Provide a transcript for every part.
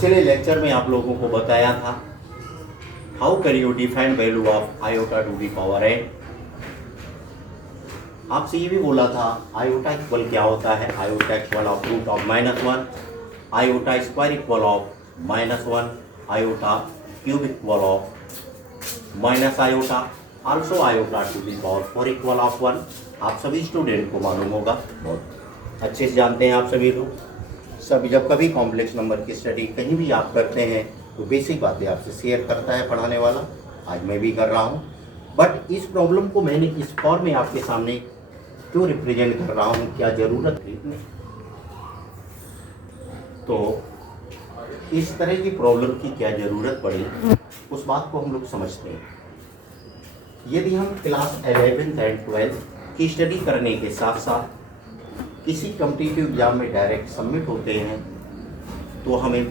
पिछले लेक्चर में आप लोगों को बताया था how can you define value of iota to the power n। आपसे ये भी बोला था आयोटा इक्वल क्या होता है, iota equal of root of -1, iota square equal of -1, iota cube equal of minus iota, also iota to the power 4 equal of 1। आप सभी स्टूडेंट को मालूम होगा, बहुत अच्छे से जानते हैं आप सभी लोग। सभी जब कभी कॉम्प्लेक्स नंबर की स्टडी कहीं भी आप करते हैं तो बेसिक बातें आपसे शेयर करता है पढ़ाने वाला। आज मैं भी कर रहा हूँ, बट इस प्रॉब्लम को मैंने इस फॉर्म में आपके सामने क्यों रिप्रेजेंट कर रहा हूँ, क्या ज़रूरत थी इतनी। तो इस तरह की प्रॉब्लम की क्या ज़रूरत पड़ी, उस बात को हम लोग समझते हैं। यदि हम क्लास 11th एंड 12th की स्टडी करने के साथ साथ किसी कॉम्पिटिटिव एग्जाम में डायरेक्ट सबमिट होते हैं तो हमें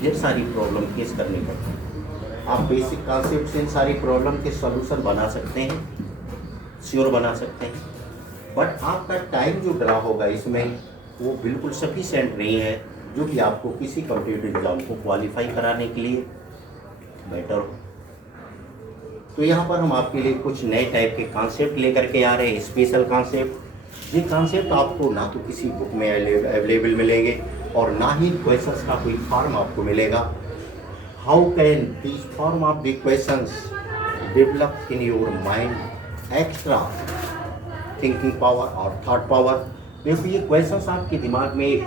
ढेर सारी प्रॉब्लम फेस करनी पड़ती है। आप बेसिक कॉन्सेप्ट से इन सारी प्रॉब्लम के सॉल्यूशन बना सकते हैं, श्योर बना सकते हैं, बट आपका टाइम जो ड्रा होगा इसमें वो बिल्कुल सफिशिएंट नहीं है जो कि आपको किसी कॉम्पिटिटिव एग्जाम को क्वालिफाई कराने के लिए बेटर हो। तो यहाँ पर हम आपके लिए कुछ नए टाइप के कॉन्सेप्ट लेकर के आ रहे हैं, स्पेशल कॉन्सेप्ट। ये कॉन्सेप्ट आपको ना तो किसी बुक में अवेलेबल मिलेंगे और ना ही क्वेश्चंस का कोई फॉर्म आपको मिलेगा। How can this form of the questions develop in your mind extra thinking power और थॉट पावर। देखो ये क्वेश्चंस आपके दिमाग में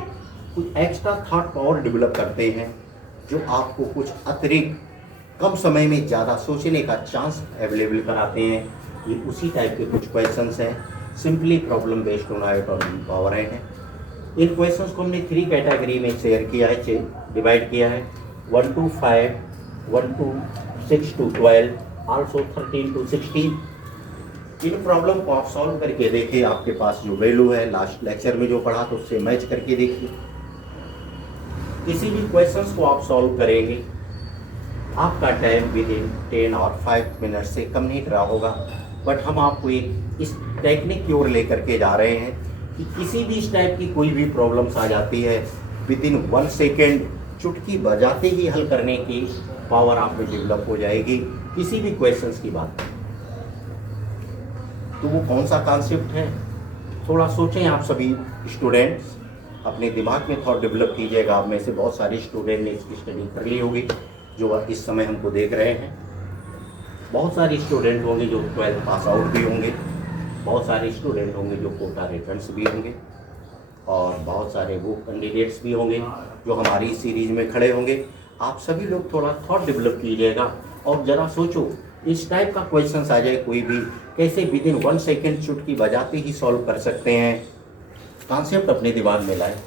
कुछ एक्स्ट्रा थॉट पावर डेवलप करते हैं जो आपको कुछ अतिरिक्त कम समय में ज़्यादा सोचने का चांस अवेलेबल कराते हैं। ये उसी टाइप के कुछ क्वेश्चंस हैं, simply problem based on iota और पावर n है। इन क्वेश्चंस को हमने 3 कैटेगरी में शेयर किया है, डिवाइड किया है, 1 to 5, 1 to 6 to 12, also 13 to 16। In problem को आप सॉल्व करके देखिए, आपके पास जो वैल्यू है लास्ट लेक्चर में जो पढ़ा तो उससे मैच करके देखिए। किसी भी क्वेश्चंस को आप सॉल्व करेंगे आपका टाइम विद इन 10 और 5 मिनट से कम नहीं रहा होगा। बट हम आपको एक इस टेक्निक की ओर लेकर के जा रहे हैं कि किसी भी इस टाइप की कोई भी प्रॉब्लम्स आ जाती है विद इन 1 सेकेंड चुटकी बजाते ही हल करने की पावर आप में डेवलप हो जाएगी किसी भी क्वेश्चंस की बात। तो वो कौन सा कॉन्सेप्ट है, थोड़ा सोचें आप सभी स्टूडेंट्स, अपने दिमाग में थॉट डेवलप कीजिएगा। आप में से बहुत सारे स्टूडेंट ने इसकी स्टडी कर ली होगी जो इस समय हमको देख रहे हैं। बहुत सारे स्टूडेंट होंगे जो 12th पास आउट भी होंगे, बहुत सारे स्टूडेंट होंगे जो कोटा रेफरेंस भी होंगे, और बहुत सारे वो कैंडिडेट्स भी होंगे जो हमारी इस सीरीज में खड़े होंगे। आप सभी लोग थोड़ा थॉट डेवलप कीजिएगा और ज़रा सोचो इस टाइप का क्वेश्चन आ जाए कोई भी, कैसे विद इन 1 सेकेंड चुटकी बजाते ही सॉल्व कर सकते हैं। कॉन्सेप्ट अपने दिमाग में लाए,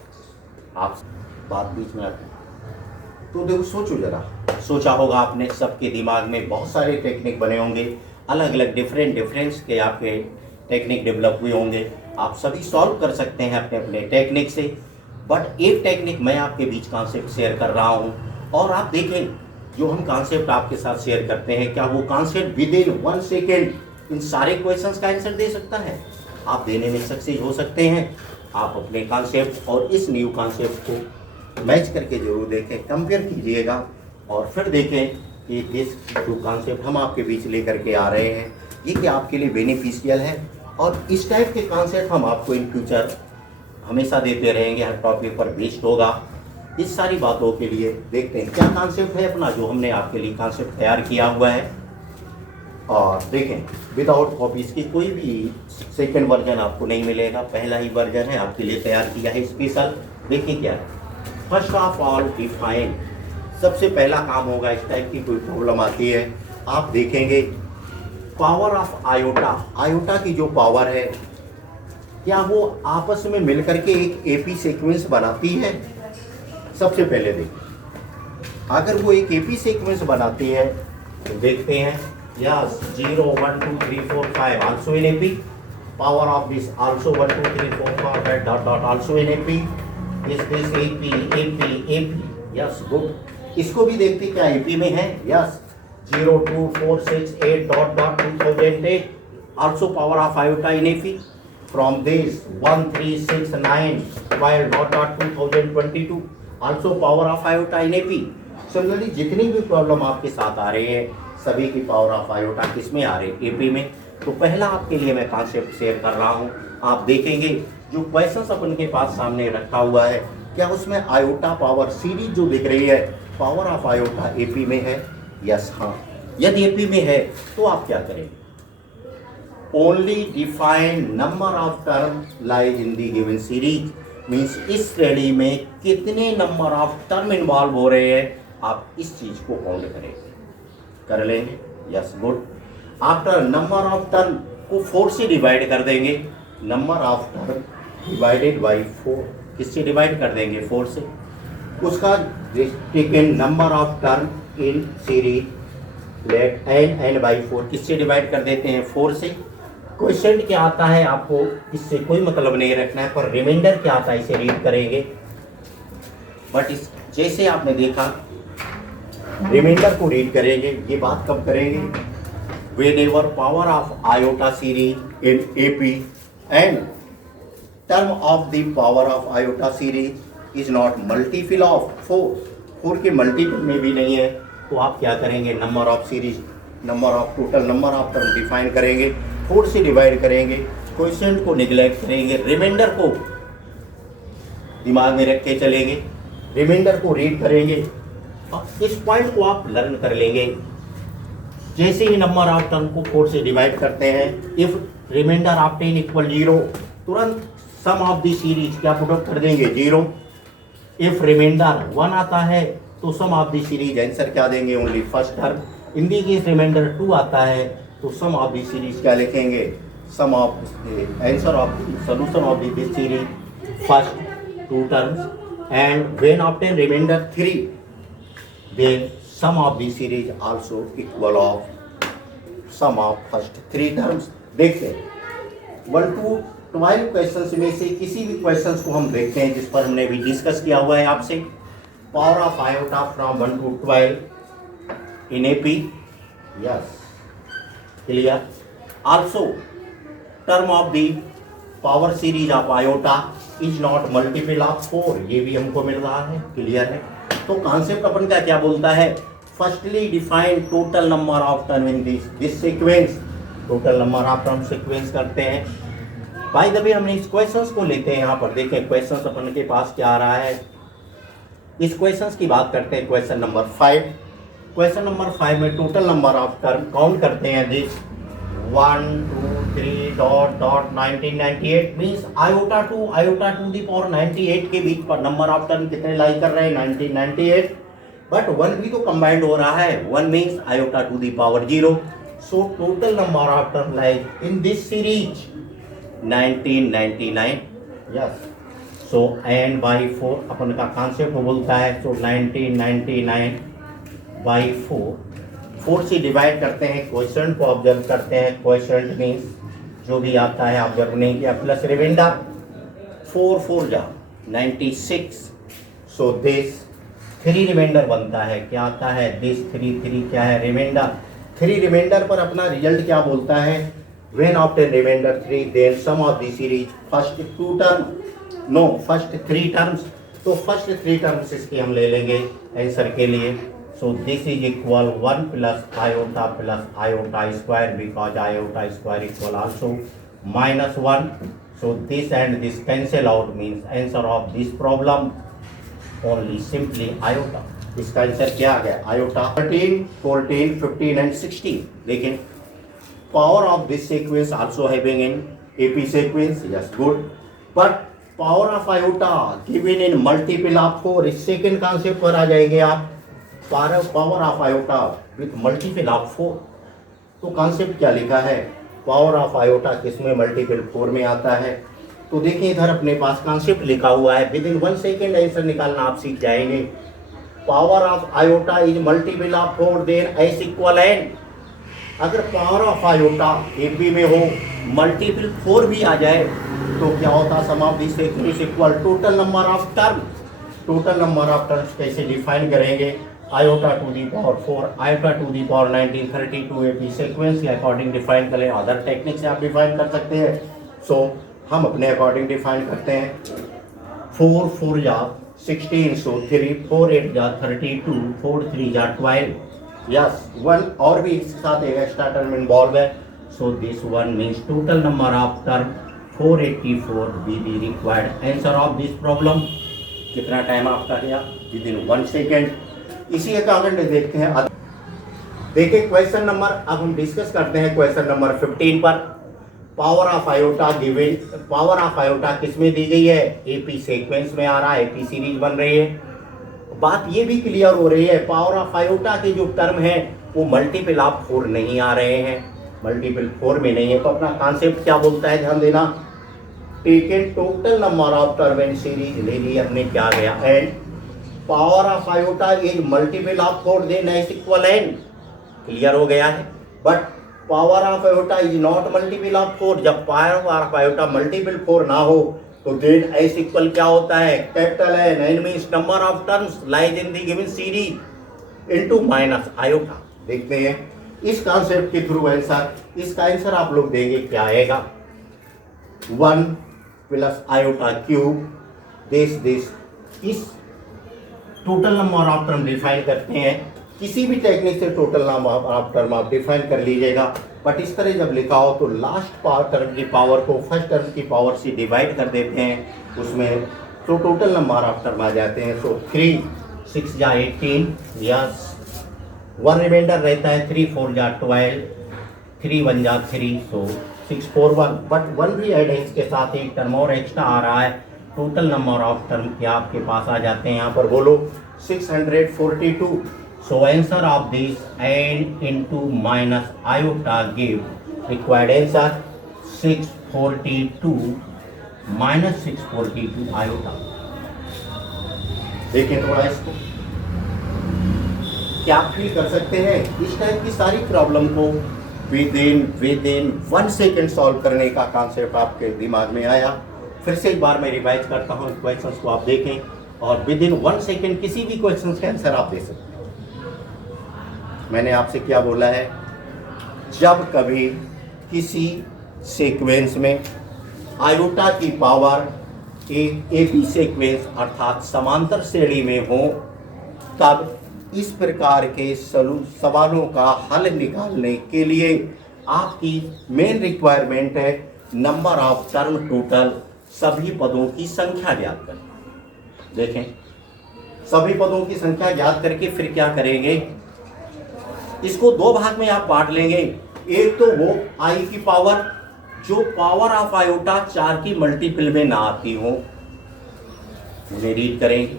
आप बात बीच में आती तो देखो सोचो ज़रा। सोचा होगा आपने, सबके दिमाग में बहुत सारे टेक्निक बने होंगे, अलग अलग डिफरेंस के आपके टेक्निक डेवलप हुए होंगे। आप सभी सॉल्व कर सकते हैं अपने अपने टेक्निक से, बट एक टेक्निक मैं आपके बीच कॉन्सेप्ट शेयर कर रहा हूं और आप देखें जो हम कॉन्सेप्ट आपके साथ शेयर करते हैं क्या वो concept with in 1 second in सारे क्वेश्चंस का आंसर दे सकता है। आप देने में सक्सेस हो सकते हैं। आप अपने कॉन्सेप्ट और इस न्यू कॉन्सेप्ट को मैच करके जरूर देखें, कंपेयर कीजिएगा और फिर देखें कि दिस जो कॉन्सेप्ट हम आपके बीच लेकर के आ रहे हैं ये क्या आपके लिए बेनिफिशियल है। और इस टाइप के कॉन्सेप्ट हम आपको इन फ्यूचर हमेशा देते रहेंगे, हर टॉपिक पर बेस्ड होगा। इस सारी बातों के लिए देखते हैं क्या कॉन्सेप्ट है अपना जो हमने आपके लिए कॉन्सेप्ट तैयार किया हुआ है। और देखें विदाउट कॉपीज़ की कोई भी सेकेंड वर्जन आपको नहीं मिलेगा, पहला ही वर्जन है आपके लिए तैयार किया है स्पेशल। देखिए क्या है, फर्स्ट ऑफ ऑल डिफाइन, सबसे पहला काम होगा इस टाइप की कोई प्रॉब्लम आती है आप देखेंगे पावर ऑफ आयोटा। आयोटा की जो पावर है क्या वो आपस में मिलकर के एक एपी सीक्वेंस बनाती है। सबसे पहले देखिए अगर वो एक एपी सीक्वेंस बनाती है तो देखते हैं yes 0 1 2 3 4 5 also in AP, power of this also 1 2 3 4 5 dot dot also in AP, this AP AP AP, yes good. इसको भी देखते क्या एपी में है, yes 0 2 4 6 8 dot dot 2008 also power of iota in AP, from this 1 3 6 9 12 dot dot 2022 also power of iota in AP. Similarly जितनी भी problem आपके साथ आ रही है सभी की पावर ऑफ आयोटा किस में आ रही है, एपी में। तो पहला आपके लिए मैं कॉन्सेप्ट शेयर कर रहा हूँ। आप देखेंगे जो क्वेश्चंस अपन के पास सामने रखा हुआ है, क्या उसमें आयोटा पावर सीरीज जो दिख रही है पावर ऑफ आयोटा एपी में है? यस, हाँ। यदि एपी में है तो आप क्या करेंगे? Only define number of term lies in the given series, means इस श्रेणी में कितने नंबर ऑफ टर्म इन्वॉल्व हो रहे हैं आप इस चीज को काउंट करेंगे, कर लेंगे। Yes, good. After number of term को 4 से डिवाइड कर देंगे। Number of term divided by 4, किससे डिवाइड कर देंगे? 4 से। उसका taken number of term in series let n by 4, किससे डिवाइड कर देते हैं? 4 से। क्वेश्चन क्या आता है आपको इससे कोई मतलब नहीं रखना है, पर रिमाइंडर क्या आता है इसे रीड करेंगे। बट इस जैसे आपने देखा रिमाइंडर को रीड करेंगे, ये बात कब करेंगे? Whenever power of iota series in AP and term of the power of iota series is not multiple of 4 के मल्टीपल में भी नहीं है, तो आप क्या करेंगे? Number of series, number of total number of term define करेंगे, 4 से डिवाइड करेंगे, क्वेश्चन को निगलेक्ट करेंगे, रिमाइंडर को दिमाग में रख के चलेंगे, रिमाइंडर को रीड करेंगे। इस पॉइंट को आप लर्न कर लेंगे। जैसे ही नंबर ऑफ टर्म को 4 से डिवाइड करते हैं, इफ रिमाइंडर ऑफ 10 इक्वल 0, तुरंत सम ऑफ द सीरीज क्या पुट अप कर देंगे? 0। इफ रिमाइंडर 1 आता है तो sum of the series answer क्या देंगे? Only first term. In the case remainder 2 आता है तो सम ऑफ द सीरीज क्या लिखेंगे? Sum of answer of solution of this series first 2 terms and when obtain remainder 3 then sum of the series also equal of sum of first 3 terms। देखते हैं 1 to 12 questions में से किसी भी questions को हम देखते हैं जिस पर हमने भी डिस्कस किया हुआ है आपसे। Power of iota from 1 to 12 in AP, yes, clear. Also term of the power series of iota is not multiple of 4, ये भी हमको मिल रहा है, क्लियर है। तो कॉन्सेप्ट अपन का क्या बोलता है? Firstly define total number of term in this sequence, total number of term sequence करते हैं। बाय द वे हमने इस क्वेश्चंस को लेते हैं, यहाँ पर देखें क्वेश्चंस अपन के पास क्या आ रहा है। इस क्वेश्चंस की बात करते हैं, क्वेश्चन नंबर 5। क्वेश्चन नंबर 5 में total number of term count करते हैं this 1 2 3 dot dot 1998, means iota to the power 98 के बीच पर नंबर ऑफ टर्म कितने लाई कर रहे हैं? 1998। बट 1 भी तो कंबाइंड हो रहा है, 1 means iota to the power 0। So total number of term lies in this series 1999, yes. So n by 4 अपन का कॉन्सेप्ट बोलता है, सो 1999 बाई 4 से डिवाइड करते हैं, क्वेश्चन को ऑब्जर्व करते हैं, क्वेश्चन मीन्स जो भी आता है ऑब्जर्व नहीं किया, प्लस रिमाइंडर 4 4 जा 96। सो दिस 3 रिमाइंडर बनता है, क्या आता है? दिस 3 क्या है? रिमाइंडर। 3 रिमाइंडर पर अपना रिजल्ट क्या बोलता है? When obtain remainder 3 then sum of the series first 2 term, no first 3 terms. तो फर्स्ट 3 टर्म्स इसके हम ले लेंगे आंसर के लिए। So this is equal 1 plus iota square, because iota square equal also -1. So this and this cancel out, means answer of this problem only simply iota। इसका answer क्या आ गया? आयोटा। 13 14 15 and 16। लेकिन power of this sequence also having in AP sequence, yes, good, but power of iota given in multiple of 4, इस second concept पर आ जाएंगे आप। Power of iota with multiple of 4, तो concept क्या लिखा है? पावर ऑफ आयोटा किसमें? Multiple 4 में आता है। तो देखिए इधर अपने पास कॉन्सेप्ट लिखा हुआ है, विद इन 1 सेकेंड आंसर निकालना आप सीख जाएंगे। Power of iota is multiple of 4 then S equal N. अगर पावर ऑफ आयोटा एपी में हो, मल्टीपल 4 भी आ जाए तो क्या होता? Sum of this is equal total number of term. Total number of terms कैसे डिफाइन करेंगे? Iota to the power 4, iota to the power 1932 AP sequence के अकॉर्डिंग डिफाइन करें। अदर टेक्निक से आप डिफाइन कर सकते हैं। सो हम अपने अकॉर्डिंग डिफाइन करते हैं। 4 4 जा 16, सो 3 4 8 जा 32, 4 3 जा 12, यस 1 और भी इसके साथ एक एक्स्ट्रा टर्म इन्वॉल्व है, so this one means total number of term 484 be the required answer of this problem. कितना टाइम आपका गया? With in 1 second. इसी अकॉर्डिंग देखते हैं। देखिए क्वेश्चन नंबर, अब हम डिस्कस करते हैं क्वेश्चन नंबर 15 पर। Power of iota given, power of iota किसमें दी गई है? एपी सीक्वेंस में आ रहा है, एपी सीरीज बन रही है। बात ये भी क्लियर हो रही है, पावर ऑफ आयोटा के जो टर्म है वो मल्टीपल ऑफ 4 नहीं आ रहे हैं, मल्टीपल 4 में नहीं है। तो अपना कॉन्सेप्ट क्या बोलता है, ध्यान देना। Taken total number of term in series ले ली हमने, क्या गया? And power of iota is multiple of 4 then S equal N. Clear हो गया है। But power of iota is not multiple of 4। जब पावर ऑफ आयोटा मल्टीपल 4 ना हो तो देन एस इक्वल क्या होता है? Capital N. N means number of terms lies in the given series into minus iota. देखते हैं इस कॉन्सेप्ट के थ्रू आंसर, इसका आंसर आप लोग देंगे क्या आएगा? 1 प्लस आयोटा क्यूब दिस इस total number of term define करते हैं। किसी भी टेक्निक से टोटल नंबर ऑफ टर्म आप डिफाइन कर लीजिएगा। बट इस तरह जब लिखा हो तो लास्ट टर्म की पावर को फर्स्ट टर्म की पावर से डिवाइड कर देते हैं, उसमें तो टोटल नंबर ऑफ टर्म आ जाते हैं। सो 3 6 जा 18, यस 1 रिमाइंडर रहता है, 3 4 जा 12, 3 1 जा 3, सो 6 4 1। बट 1 भी ऐड है, इसके साथ एक टर्म और एक्स्ट्रा आ रहा है। टोटल नंबर ऑफ टर्म क्या आपके पास आ जाते हैं यहाँ पर, बोलो 642। So answer of this n into minus iota give required answer 642 minus 642 iota। देखें थोड़ा इसको, क्या आप फील कर सकते हैं? इस टाइप की सारी प्रॉब्लम को विद इन 1 सेकेंड सॉल्व करने का कॉन्सेप्ट आपके दिमाग में आया। फिर से एक बार मैं रिवाइज करता हूँ, क्वेश्चंस को आप देखें और विद इन 1 सेकेंड किसी भी क्वेश्चन के आंसर आप दे सकते हैं। मैंने आपसे क्या बोला है? जब कभी किसी सीक्वेंस में आयोटा की पावर एक एपी सीक्वेंस अर्थात समांतर श्रेणी में हो, तब इस प्रकार के सवालों का हल निकालने के लिए आपकी मेन रिक्वायरमेंट है नंबर ऑफ टर्म टोटल, सभी पदों की संख्या ज्ञात करें। देखें, सभी पदों की संख्या ज्ञात करके फिर क्या करेंगे? इसको 2 भाग में आप बांट लेंगे। एक तो वो आई की पावर जो पावर ऑफ आयोटा 4 की मल्टीपल में ना आती हो, उन्हें रीड करेंगे।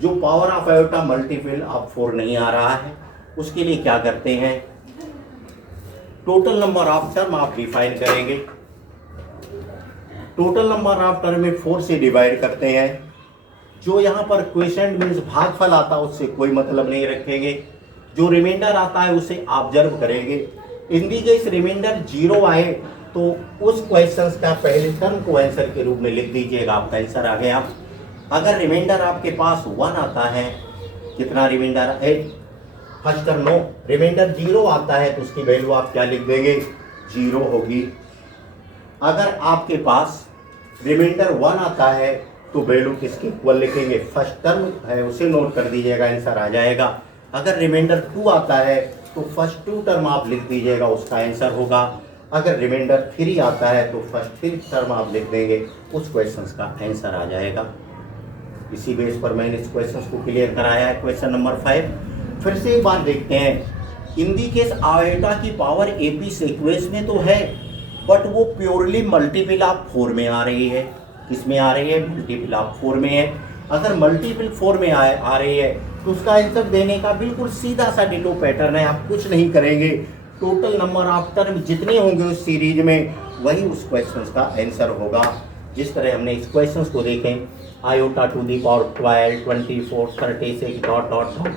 जो power of iota multiple of 4 नहीं आ रहा है, उसके लिए क्या करते हैं? टोटल नंबर ऑफ टर्म आप डिफाइन करेंगे। टोटल नंबर ऑफ टर्म में 4 से डिवाइड करते हैं। जो यहाँ पर क्वेश्चन मीन्स भागफल आता है उससे कोई मतलब नहीं रखेंगे। जो रिमाइंडर आता है उसे ऑब्जर्व करेंगे। हिंदी के इस रिमाइंडर 0 आए तो उस क्वेश्चन का पहले टर्म को आंसर के रूप में लिख दीजिएगा, आपका आंसर आ गया। अगर रिमाइंडर आपके पास 1 आता है, कितना रिमाइंडर है? फर्स्ट टर्म नो, रिमाइंडर 0 आता है तो उसकी वैल्यू आप क्या लिख देंगे? 0 होगी। अगर आपके पास रिमाइंडर 1 आता है तो वैल्यू किसके इक्वल लिखेंगे? फर्स्ट टर्म है उसे नोट कर दीजिएगा, आंसर आ जाएगा। अगर रिमाइंडर 2 आता है तो फर्स्ट 2 टर्म आप लिख दीजिएगा, उसका आंसर होगा। अगर रिमाइंडर 3 आता है तो फर्स्ट 3 टर्म आप लिख देंगे, उस क्वेश्चन का आंसर आ जाएगा। इसी बेस पर मैंने इस क्वेश्चन को क्लियर कराया है। क्वेश्चन नंबर 5 फिर से एक बार देखते हैं। हिंदी के आयोटा की पावर एपी सीक्वेंस में तो है, बट वो प्योरली मल्टीपल ऑफ 4 में आ रही है। किस में आ रही है? मल्टीपल ऑफ 4 में है। अगर मल्टीपल 4 में आ रही है तो उसका आंसर देने का बिल्कुल सीधा सा डिटो पैटर्न है। आप कुछ नहीं करेंगे, टोटल नंबर ऑफ टर्म जितने होंगे उस सीरीज में वही उस क्वेश्चन का आंसर होगा। जिस तरह हमने इस क्वेश्चन को देखें, iota to the power 12 24 36 dot dot dot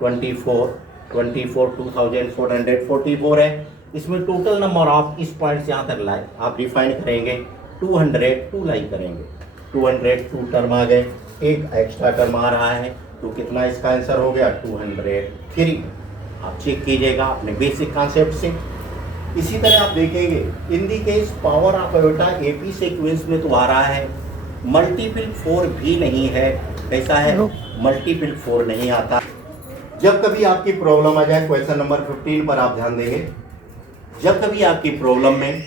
24 2444 है। इसमें टोटल नंबर ऑफ इस पॉइंट से यहाँ तक लाए आप डिफाइन करेंगे, 202 लाइक करेंगे। 202 टर्म आ गए, एक एक्स्ट्रा टर्म आ रहा है तो कितना इसका आंसर हो गया? 203। आप चेक कीजिएगा अपने बेसिक कॉन्सेप्ट से। इसी तरह आप देखेंगे हिंदी के इस power of iota AP sequence में तो आ रहा है, मल्टीपल 4 भी नहीं है। कैसा है? मल्टीपल 4 नहीं आता। जब कभी आपकी प्रॉब्लम आ जाए, क्वेश्चन नंबर 15 पर आप ध्यान देंगे, जब कभी आपकी प्रॉब्लम में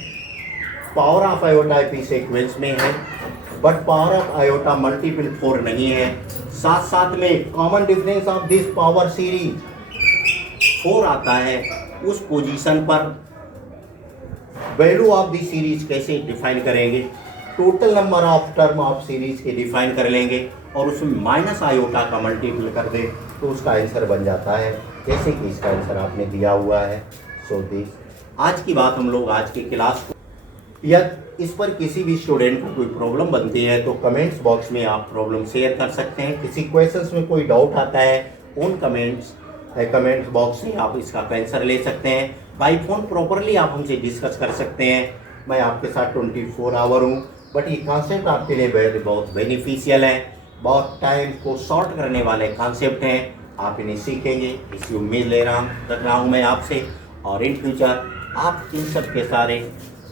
power of iota P sequence में है but power of iota multiple 4 नहीं है, साथ साथ में common difference of this power series 4 आता है, उस पोजीशन पर वैल्यू ऑफ दी सीरीज कैसे डिफाइन करेंगे? Total number of term of series के डिफाइन कर लेंगे और उसमें माइनस आयोटा का मल्टीपल कर दे तो उसका आंसर बन जाता है। जैसे कि इसका आंसर आपने दिया हुआ है। सो दिस आज की बात हम लोग आज की क्लास को, या इस पर किसी भी स्टूडेंट को कोई प्रॉब्लम बनती है तो कमेंट्स बॉक्स में आप प्रॉब्लम शेयर कर सकते हैं। किसी क्वेश्चंस में कोई डाउट आता है, उन कमेंट बॉक्स में आप इसका आंसर ले सकते हैं। बाई फोन प्रॉपरली आप हमसे डिस्कस कर सकते हैं। मैं आपके साथ 24 आवर हूँ, बट ये कॉन्सेप्ट आपके लिए बहुत बेनिफिशियल है, बहुत टाइम को शॉर्ट करने वाले कॉन्सेप्ट हैं। आप इन्हें सीखेंगे, इसकी उम्मीद रख रहा हूँ मैं आपसे। और इन फ्यूचर आप इन सब के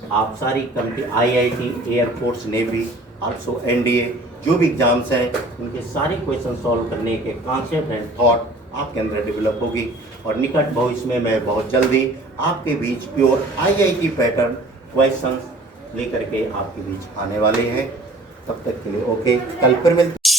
आप सारी company IIT, air force, navy, also NDA जो भी एग्जाम्स हैं उनके सारे क्वेश्चन सॉल्व करने के कॉन्सेप्ट एंड थॉट आपके अंदर डेवलप होगी। और निकट भविष्य में मैं बहुत जल्दी आपके बीच प्योर IIT पैटर्न क्वेश्चंस लेकर के आपके बीच आने वाले हैं। तब तक के लिए ओके, कल फिर मिलते हैं।